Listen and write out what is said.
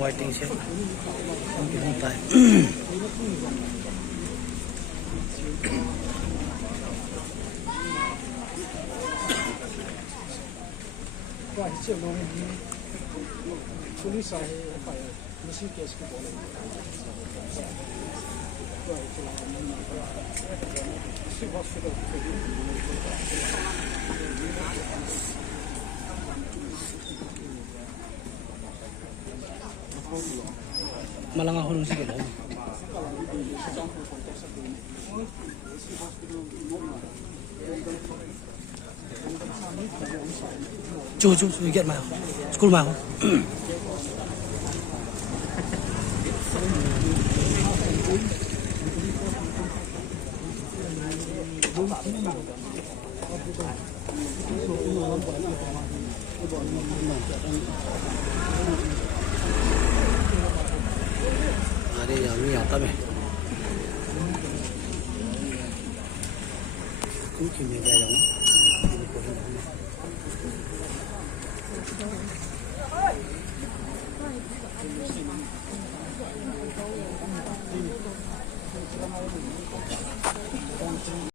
waiting shed. Police are fire. Missing case ko bola. Hospital. Malanga hulung sige lang. Chú get my school my अरे यम्मी आता मैं कुछ नहीं जा रहा हूँ